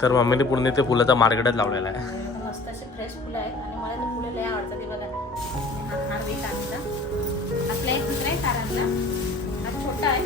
तर मम्मीने पूर्ण ते फुलाचा मार्केटच लावलेला आहे. मस्त असे फ्रेश फुलं आहेत आणि मला ते फुलं लय आवडतात ते बघा. हा हार वेट आणला. आपल्या एक दुसरा एक हार आणला हा छोटा आहे.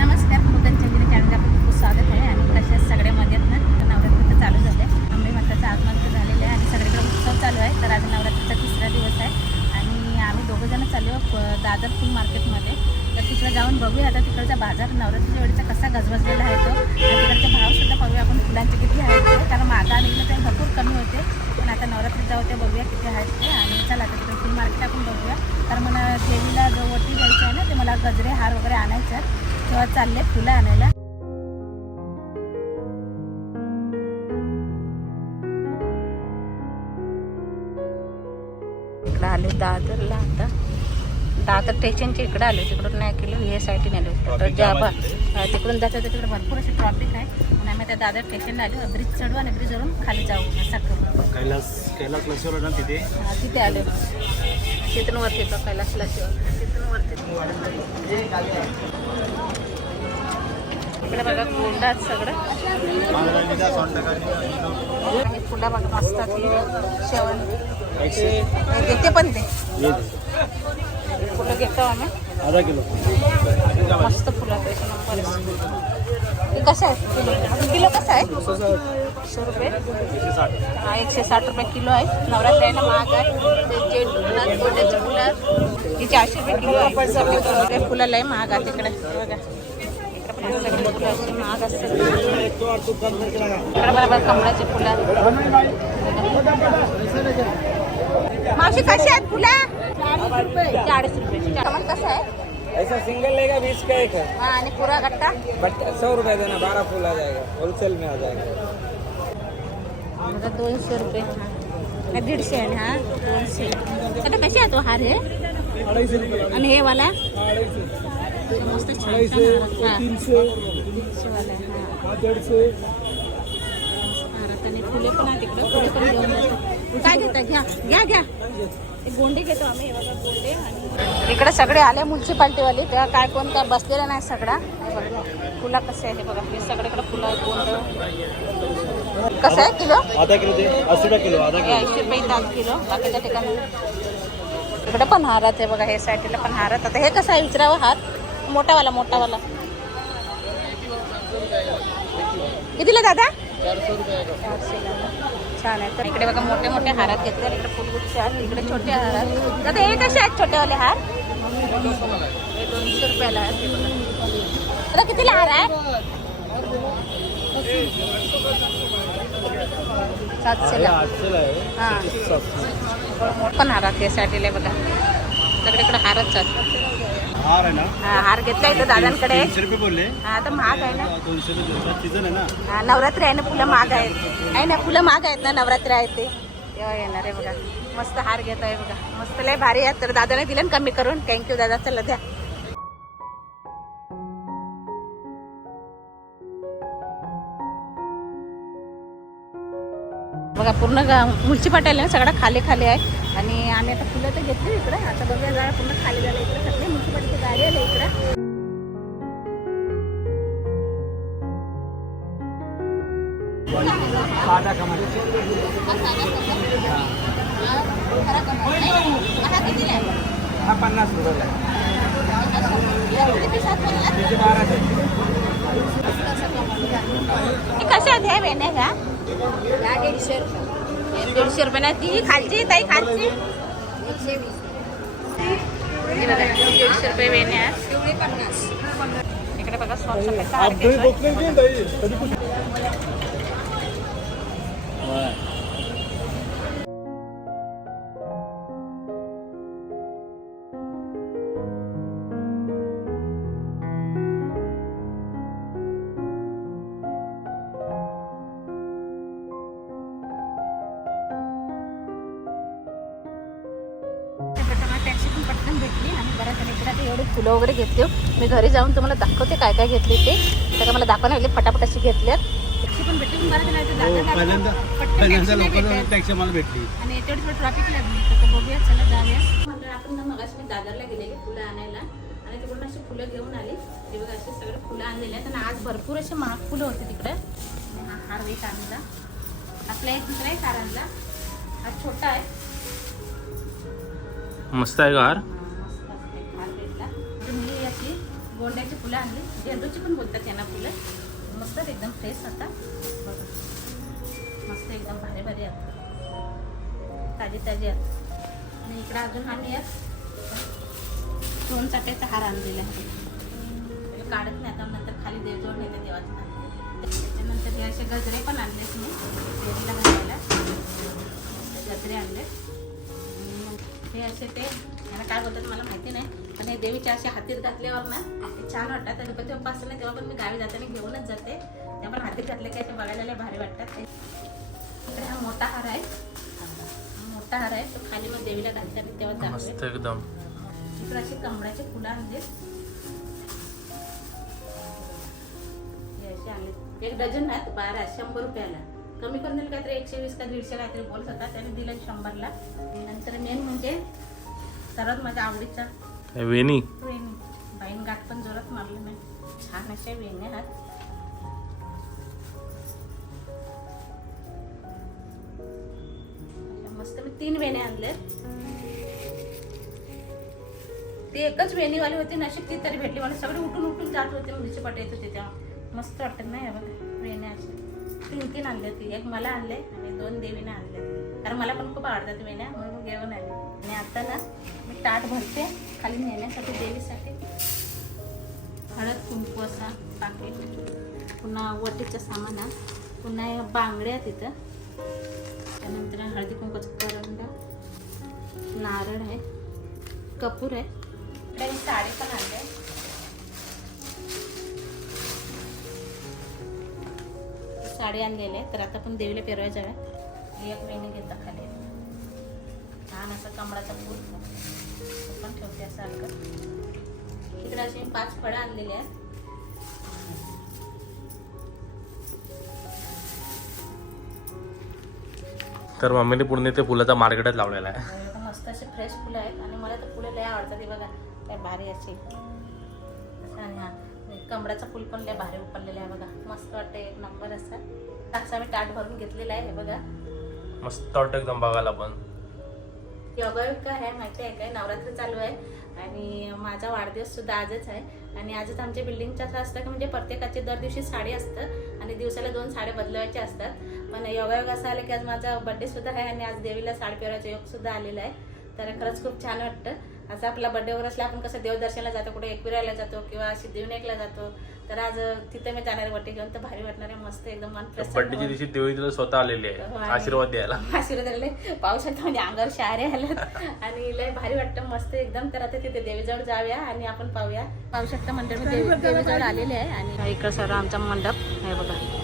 नमस्कार मुदन चंद्र चॅनलला आपलं खूप स्वागत आहे. आणि कशा सगळ्या मजेत ना तर नवरात्र चालू झालं आहे आंबे माताचं आगमन तर झालेलं आहे आणि सगळीकडे उत्सव चालू आहे तर आज नवरात्रीचा तिसरा दिवस आहे आणि आम्ही दोघं जण चाललो प- दादर फुल मार्केटमध्ये तर तिकडे जाऊन बघूया आता तिकडचा बाजार नवरात्रीच्या वेळेचा कसा गजबजलेला आहे तो आणि तिकडचे भावसुद्धा बघूया आपण फुलांचे किती आहेत ते कारण मागा निघलं ते भरपूर कमी होते पण आता नवरात्री जाऊ ते बघूया किती आहेत ते आणि चला आता तिकडे फुल मार्केट आपण बघूया. तर मला देवीला जो वटी जायचं आहे ना ते मला गजरे हार वगैरे आणायचं तेव्हा चालले फुलं आणायला. इकडं आलो दादरला आता. दादर स्टेशनच्या इकडं आलो तिकडून नाही केलो हे साईडने आलो. तर ज्या बा- अं, तिकडून जातो तिकडे भरपूर असे ट्रॉफिक आहे. आणि आम्ही त्या दादर स्टेशनला आलो ब्रिज चढू आणि ब्रिजवरून खाली जाऊ असं करू. कैलास कैलास तिथे आलो. तिथून वरती येतो कैलासला शिव तिथून वरती इकडे बघा कोंडा आहेत सगळं. आणि फुलं बघा मस्त शेवण. देते पण ते. फुलं घेतो आम्ही. आधा किलो. मस्त फुलं नंबर कसं आहे? किलो किलो कसं आहे? एकशे रुपये. हा एकशे साठ रुपये किलो आहे. नवरात्री आहे ना महाग आहे. ते जेट फुलं गोट्याची फुलं. आहेत. ही चारशे रुपये किलो आहे. सगळे सगळे फुलं लय महाग आहे तिकडे. बघा. महाग असतात. बरोबर कमळाची फुलं. मावशी कशी आहेत फुलं? चाळीस रुपये. कमळ कसं आहे? ऐसा सिंगल लेगा बीस का एक है? हा आणि पुरा गट्टा बट सौ रुपए देना बारह फूल आ जाएगा. होलसेल में आ जाएगा. माझा दोनशे रुपये. हा दीडशे आहे हा दोनशे. आता कसे आहे तो हार हे? आणि हे वाला? मस्त छान आणि फुले पण आहे तिकडे फुले पण घेऊन काय घेता? घ्या घ्या घ्या. गोंडे घेतो आम्ही गोंडे आणि इकडे सगळे आले म्युन्सिपाल्टीवाले तेव्हा काय कोण काय बसलेलं नाही सगळा. फुलं कसे आहे बघा. हे सगळीकडे फुलं आहेत गोंड. कसं आहे किलो? आधा किलो दे. अस्सी रुपये किलो आधा हे ऐंशी रुपये दहा किलो. बाकीच्या ठिकाणी? इकडे पण हारात आहे बघा हे साईडला पण हारात. आता हे कसं आहे विचारावं हात? मोठावाला मोठावाला. कितीला दादा. छान आहे. तर इकडे बघा मोठे मोठे हारात घेतले. इकडे फुलगुच्छ आहेत इकडे छोटे हारात. दादा हे कसे आहेत छोटेवाले हार? हे दोनशे रुपयाला आहेत दादा कितीला हार आहे? सातशेला. आहे? हां. पण हारात हे साठीला बघा. सगळे इकडे हारच आहेत हार आहे ना? हार घेतला इथं दादांकडे. रुपये बोलले. हा तर महाग आहे ना. दोनशे रुपये सीझन आहे ना? हा, नवरात्री आहे ना फुलं महाग आहेत. आहे ना फुलं महाग आहेत ना नवरात्री आहेत ते. तेव्हा येणार आहे बघा. मस्त हार घेत आहे बघा. मस्त लय भारी आहेत तर दादाने दिलं ना कमी करून. थँक्यू दादा. चला द्या. बघा पूर्ण मुलची पाटायला आहे सगळा खाली खाली आहे. आणि आम्ही आता फुलं तर घेतली इकडे. आता बघूया जरा पूर्ण खाली झालं इकडे. सगळे मुलची म्युन्सिपाल्टीची गाडी आली इकडे. आधा कमल हा पन्नास रुपये त्याचे बाराशे वेण्या ह्या? दीडशे दीडशे रुपये ना ती खालची ताई खालची. बघा, दीडशे रुपये वेण्या आहेत. इकडे बघा स्वच्छ फुलं वगैरे घेतले मी घरी जाऊन तुम्हाला दाखवते काय काय घेतले ते. तर मला दाखवणार लागले फटाफट अशी घेतल्यात. टॅक्सी पण भेटली हो मला भेटली. आणि थोडं ट्रॅफिक लागली तर बघूया चला जाऊया. आपण मी दादरला गेलेली फुलं आणायला. आणि तिकडून अशी फुलं घेऊन आली. ते बघा अशी सगळे फुलं आणलेले आहेत. आणि आज भरपूर असे महाग फुलं होते तिकडे. हा हार वेट आणला आपला एक दुसरा एक हार आणला हा छोटा आहे. मस्त आहे का हार. गोंड्याची फुलं आणली. झेंडूची पण बोलतात यांना फुलं. मस्त एकदम फ्रेश आता. बघा. मस्त एकदम भारी भारी आहेत. ताजी ताजी आहेत. आणि इकडं अजून आम्ही आहेत दोन चाट्याचा हार आणलेला आहे. काढत नाही आता नंतर खाली देवजवळ नेते देवाचं त्याच्यानंतर हे असे गजरे पण आणलेत मी. देवीला घालायला. गजरे आणले मग हे असे ते यांना काय बोलतात मला माहिती नाही. पण हे देवीच्या असे हातीत घातल्यावर ना ते छान वाटतात. आणि पण तेव्हा पासून तेव्हा पण मी गावी जाताना घेऊनच जाते. तेव्हा पण हातीत घातले की असे बघायला भारी वाटतात. इकडे हा मोठा हार आहे. मोठा हार आहे. तो खाली मग देवीला घालते आणि तेव्हा जाते एकदम. इकडे असे कमळाचे फुलं आणले हे असे आणले एक डझन आहेत बारा शंभर रुपयाला. कमी करून दिलं काहीतरी एकशे वीस का दीडशे काहीतरी बोलत होता. त्याने दिलं शंभरला. नंतर मेन म्हणजे सर्वात माझ्या आवडीचा वेणी. वेणी. बाईन गाठ पण जोरात मारली मी. छान अशा वेण्या अशा मस्त मी तीन वेण्या आणले. ती एकच वेणीवाली होती नशीब ती तरी भेटली. मला सगळे उठून उठून जात होते. मुलीचे पट येत होते तेव्हा. मस्त वाटत नाही बघा. वेण्या अशा. तीन तीन आणले होती एक मला आणले आणि दोन देवीने आणले कारण मला पण खूप आवडतात वेण्या म्हणून घेऊन आले. आणि आता ना मी ताट भरते खाली नेण्यासाठी देवीसाठी. हळद कुंकू असा पाकिट पुन्हा वटीचं सामान आहे. पुन्हा या बांगड्या तिथं त्यानंतर हळदी कुंकूचं करंड. नारळ आहे. कपूर आहे. इकडे मी साडी पण आणले साडी आणलेली आहे. तर आता पण देवीला पेरवायच्या आहे. एक महिने घेता खाली. छान असं कमळाचा फूल पण ठेवते असं हलकं. इकडे असे पाच फळं आणलेली आहेत. तर मम्मीने पूर्ण ते फुलाचा मार्केटच लावलेला आहे. मस्त असे फ्रेश फुलं आहेत आणि मला तर फुलं लय आवडतात. हे बघा काय भारी असे आणि हा कमळाचं फुल पण लय भारी उपडलेलं आहे बघा. मस्त वाटतं एक नंबर असं. असं आम्ही ताट भरून घेतलेलं आहे हे बघा. मस्त वाटतं एकदम बघायला पण. योगायोग काय आहे माहिती आहे काय? नवरात्र चालू आहे आणि माझा वाढदिवस सुद्धा आजच आहे. आणि आजच आमच्या बिल्डिंगचं असं असतं की म्हणजे प्रत्येकाची दर दिवशी साडी असतं आणि दिवसाला दोन साड्या बदलवायच्या असतात. पण योगायोग असं आलं की आज माझा बड्डे सुद्धा आहे आणि आज देवीला साडी पेरायचा योग सुद्धा आलेला आहे. तर खरंच खूप छान वाटतं. असं आपला बड्डेवर असला आपण कसं देवदर्शनाला जातो कुठे एकविरायला जातो किंवा सिद्धिविनायकला जातो तर आज तिथे मी जाणार बड्डे घेऊन तर भारी वाटणार आहे मस्त एकदम मन प्रसन्न बड्डेच्या. दिवशी देवी तुला स्वतः आलेली हो, आहे आशीर्वाद द्यायला. आशीर्वाद आले पावसात म्हणजे अंगावर शहारे आल्यात आणि लय भारी वाटतं मस्त एकदम. तर आता तिथे देवीजवळ जाऊया आणि आपण पाहूया. पाहू शकता मंडळ मी देवी देवीजवळ आलेले आहे आणि इकडं सर्व आमचा मंडप हे बघा.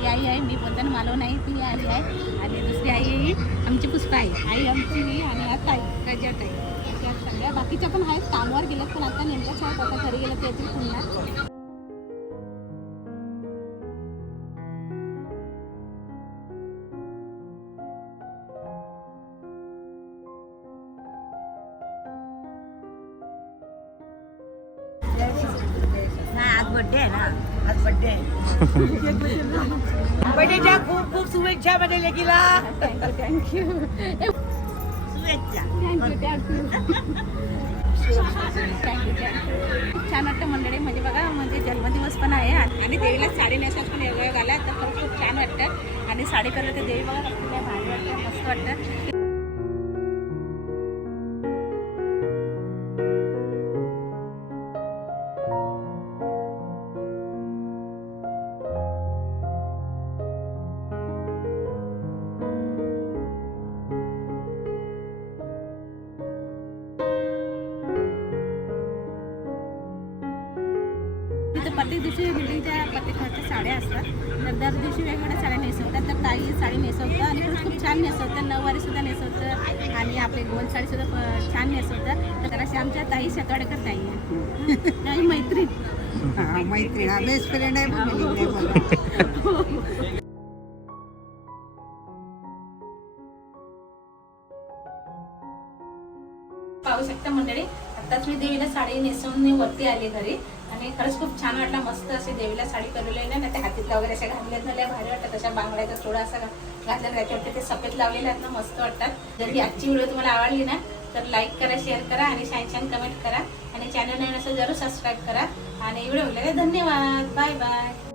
ती आई आहे मी बोलताना मालव नाही ती आई आहे. आणि दुसरी आई आहे ही आमची पुष्पा आहे. आई आमची ही आणि आता आहे रजत आहे सगळ्या बाकीच्या पण आहेत. कामावर गेल्यात पण आता नेमकं छान आता घरी गेलं ते पुन्हा बर्थडे आहे ना? आज बर्थडे बर्थडेच्या खूप खूप शुभेच्छा माझ्या लेकीला. थँक्यू थँक्यू शुभेच्छा. थँक्यू थँक्यू खूप छान वाटतं मंडळी. म्हणजे बघा म्हणजे जन्मदिवस पण आहे. आणि देवीला साडी नेसायला पण योगायोग आला तर खूप छान वाटतं. आणि साडी करलं तर देवी बघा भारी वाटतं मस्त वाटतं. दिवशी बिल्डिंगच्या प्रत्येकाच्या साड्या असतात. तर दर दिवशी वेगवेगळ्या साड्या नेसवतात. तर ताई साडी नेसवतं आणि खूप छान नेसवतं नऊवारी सुद्धा नेसवतं आणि आपले गोल साडी सुद्धा प- छान नेसवतं तर अशी आमच्या ताई सकाळकर ताई आहे. मैत्रीण हा मैत्रीण हा बेस्ट फ्रेंड आहे मुलीकडे मला पाहू शकता मंडळी आताच मी देवीला साडी नेसवून मी वरती आली घरी. आणि खरंच खूप छान वाटलं मस्त असे देवीला साडी करलेली आहे ना त्या हातीतल्या वगैरे अशा घातल्यात ना लय भारी वाटतात तशा बांगड्याचा थोडा असा घातल्या त्याच्यावरती ते सफेद लावलेले आहेत ना मस्त वाटतात. जर ही आजची व्हिडिओ तुम्हाला आवडली ना तर लाईक करा शेअर करा आणि छान छान कमेंट करा. आणि चॅनल नवीन असं जरूर सबस्क्राईब करा. आणि व्हिडिओ बघितल्याने धन्यवाद. Bye bye